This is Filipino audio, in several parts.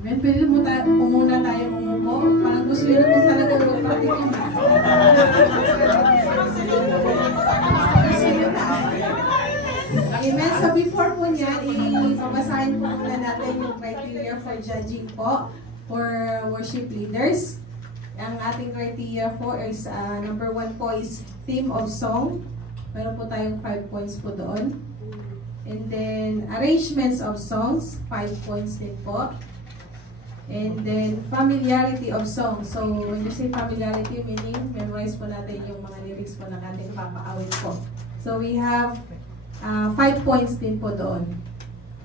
Amen. Pwede mo muna tayo umupo. Parang gusto nyo po talaga magpatikin. Amen. So before po niyan, ipabasahin po muna natin yung criteria for judging po for worship leaders. Ang ating criteria po is number 1 po is theme of song. Meron po tayong 5 points po doon. And then arrangements of songs, 5 points din po. And then familiarity of songs. So when you say familiarity, meaning memorize po natin yung mga lyrics po ng ating papaawit po. So we have 5 points din po doon.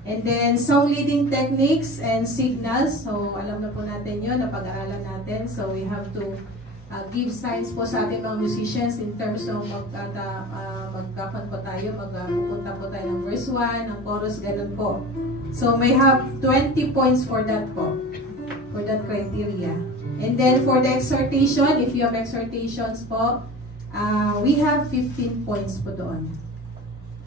And then song leading techniques and signals. So alam na po natin yun, napag-aaralan natin. So we have to give signs po sa ating mga musicians in terms of magkapan po tayo, magpupunta po tayo ng verse 1, ng chorus, ganun po. So may have 20 points for that po, for that criteria. And then for the exhortation, if you have exhortations po, we have 15 points po doon.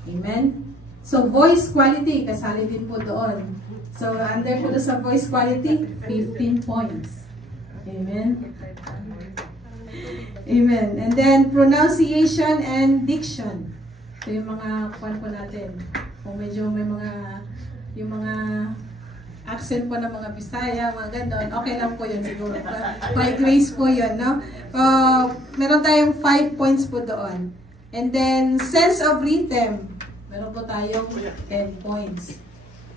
Amen? So voice quality, kasali din po doon. So under po sa voice quality, 15 points. Amen? Amen. And then, pronunciation and diction. So, yung mga kwan po natin. Kung medyo may mga, yung mga accent po ng mga Bisaya, mga gano'n, okay lang po yun siguro. By grace po yun, no? Meron tayong 5 points po doon. And then, sense of rhythm. Meron po tayong 10 points.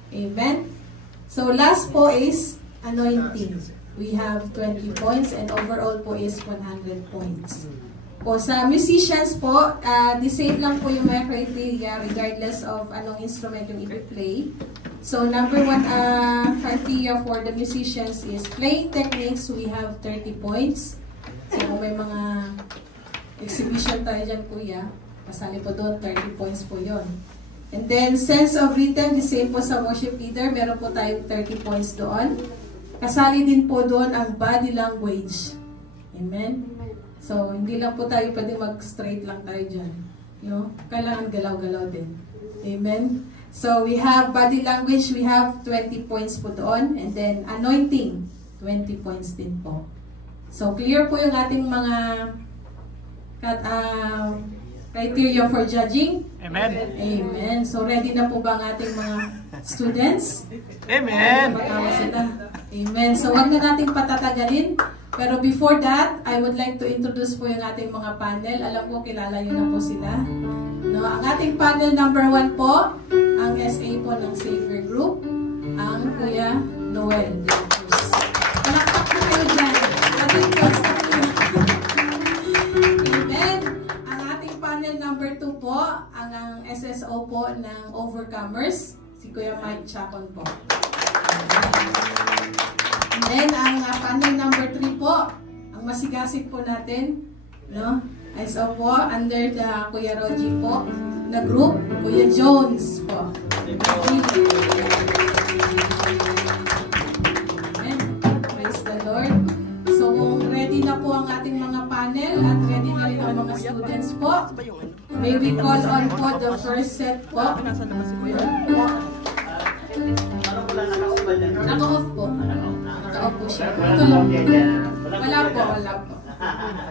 Amen? So, last po is anointing. We have 20 points and overall po is 100 points. Po sa musicians po, the same lang po yung mga criteria regardless of anong instrument yung i-play. So number 1 criteria for the musicians is playing techniques. We have 30 points. So kung may mga exhibition tayo dyan, kuya, kasali po doon, 30 points po yon. And then sense of rhythm, the same po sa worship leader, meron po tayong 30 points doon. Kasali din po doon ang body language. Amen? So, hindi lang po tayo pwede mag-straight lang tayo dyan. No? Kailangan galaw-galaw din. Amen? So, we have body language, we have 20 points po doon. And then, anointing, 20 points din po. So, clear po yung ating mga criteria for judging. Amen. Amen. So, ready na po ba ang ating mga students? Amen. Matawa sila. Amen. So, wag na nating patatagalin. Pero before that, I would like to introduce po yung ating mga panel. Alam ko, kilala nyo na po sila. No, ang ating panel number 1 po, ang SA po ng Savior Group, ang Kuya Noel. Palakpak po kayo dyan. Amen. Ang ating panel number 2 po, ang SSO po ng Overcomers, si Kuya Mike Chacon po. And then, ang panel number 3 po, ang masigasig po natin, no? Ay so po, under the Kuya Roji po, na group, Kuya Jones po. Amen. Praise the Lord. So, kung ready na po ang ating mga panel at ready na rin ang mga students po, may we call on po the first set po. Naka-off po. Naka-off po siya. Ito lang. Wala po.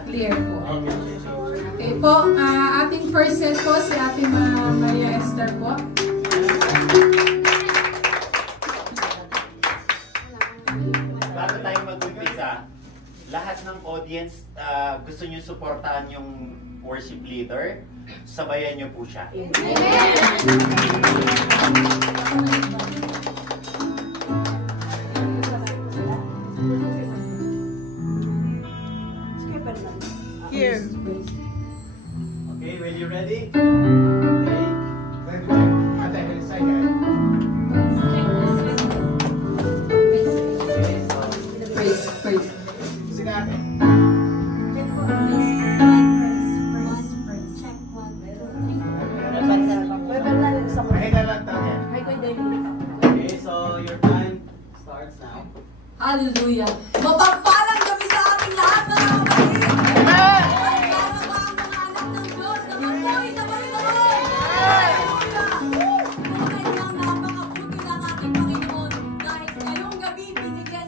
Clear po. Okay po, ating first set po, si ating Maria Esther po. Bago tayo mag-umpisa, lahat ng audience gusto nyo suportahan yung worship leader, sabayan nyo po siya. Here. Okay, when you ready? Praise. Okay, so your time starts now. Hallelujah. Mapagpalang kami sa ating lahat ng mga kapatid. Amen! At para ba ang mga anak ng Diyos na mabuhay na Panginoon? Hallelujah! Tunay lang napakabuti ng ating Panginoon dahil ngayong gabi binigyan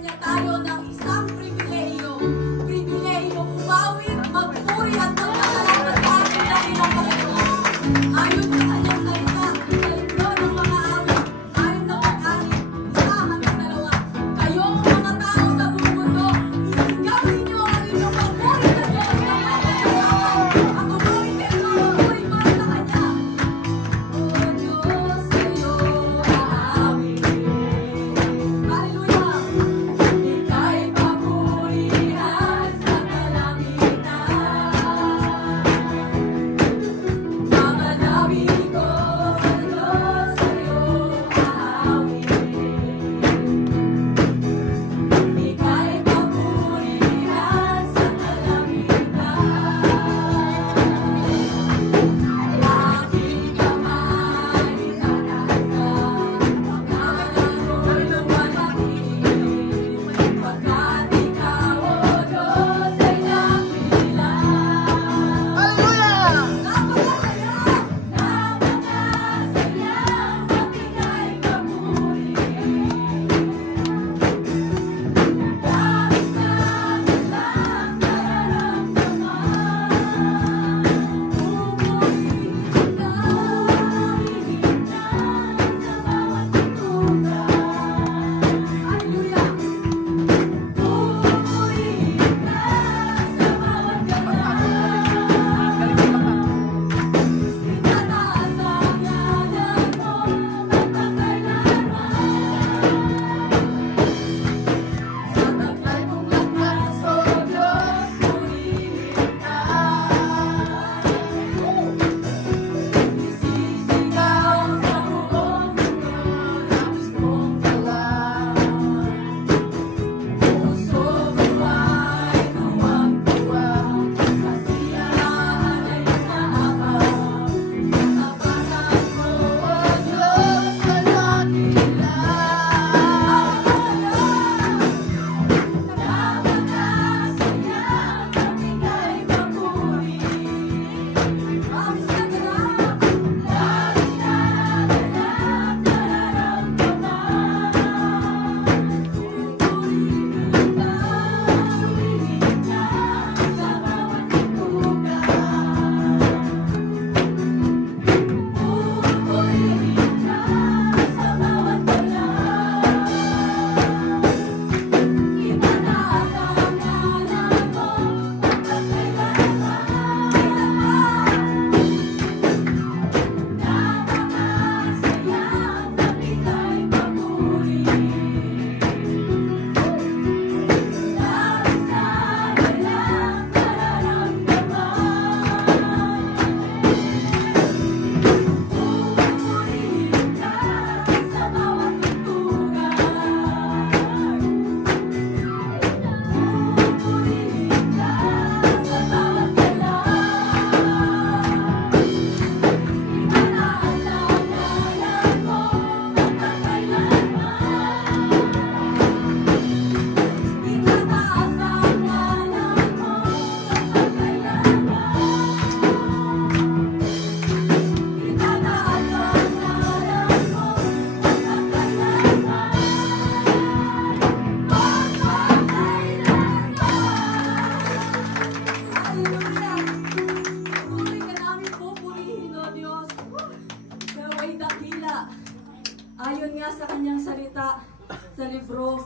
libro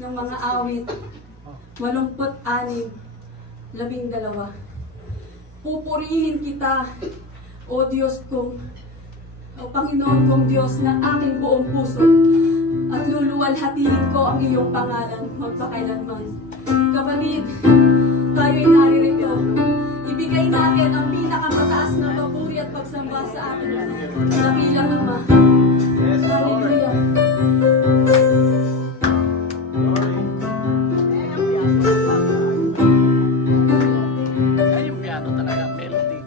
ng mga awit, 86, 12. Pupurihin kita, O Diyos kong, o Panginoon kong Diyos ng aking buong puso, at luluwalhatiin ko ang iyong pangalan magpakailanman. Kapatid, tayo'y naririto. Ibigay natin ang pinakamataas na papuri at pagsamba sa ating dakilang Ama. Hallelujah. Ay, yung piano talaga, melody.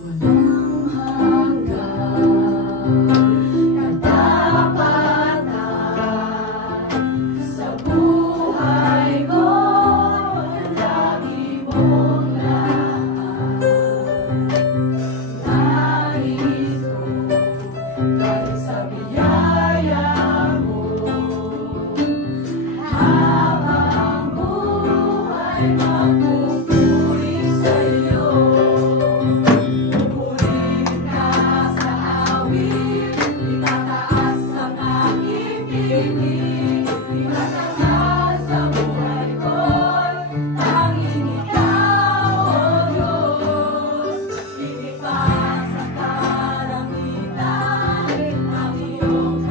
Walang hanggan katapatan sa buhay ko, lagi mong lahat. Nais ko dahil sa biyaya mo, habang buhay magpupuri sa iyo. Pupurihin ka sa awit, itataas ang aking piling. Itataas sa buhay ko'y tanging ikaw, O Diyos. Inipas sa kalangitan ang iyong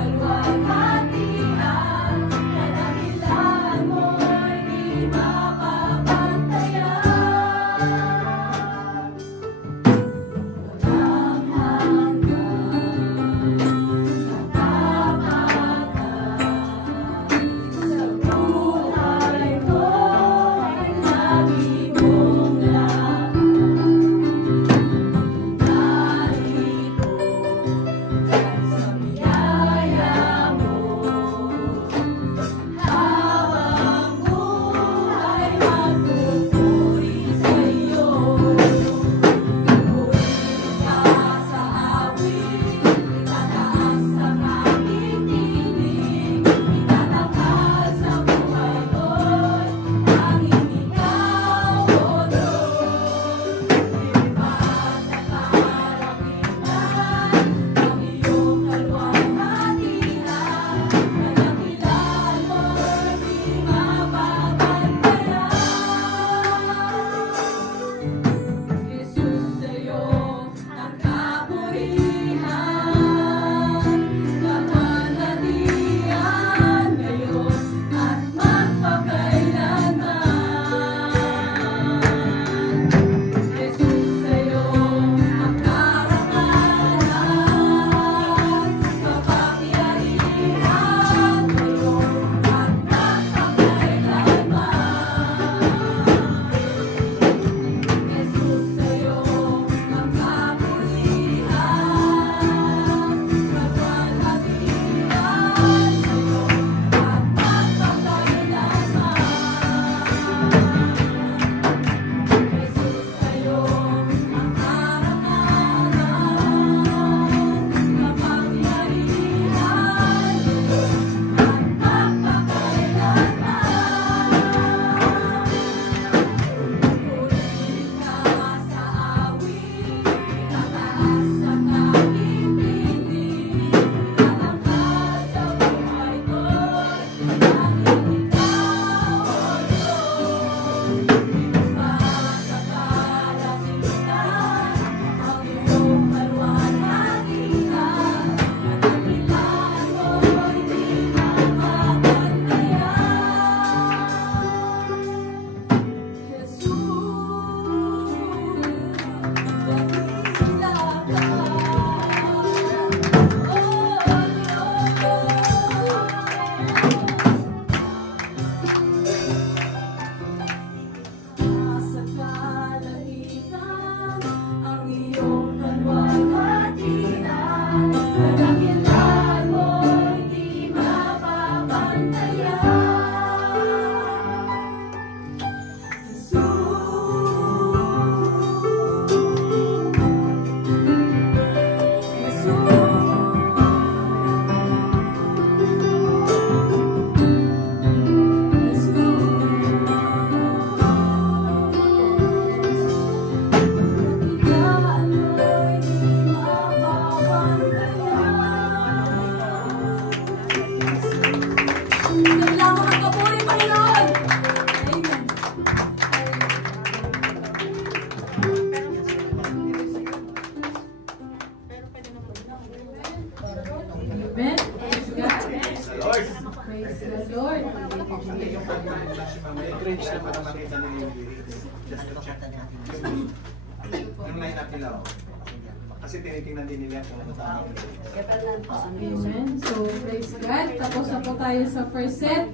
Praise the Lord. Hindi yung pag-range na para makita nila yung lyrics. Just to check. Yung line-up nila. Kasi tinitingnan din nila kung ano tama. Amen. So, praise God. Tapos na po tayo sa first set.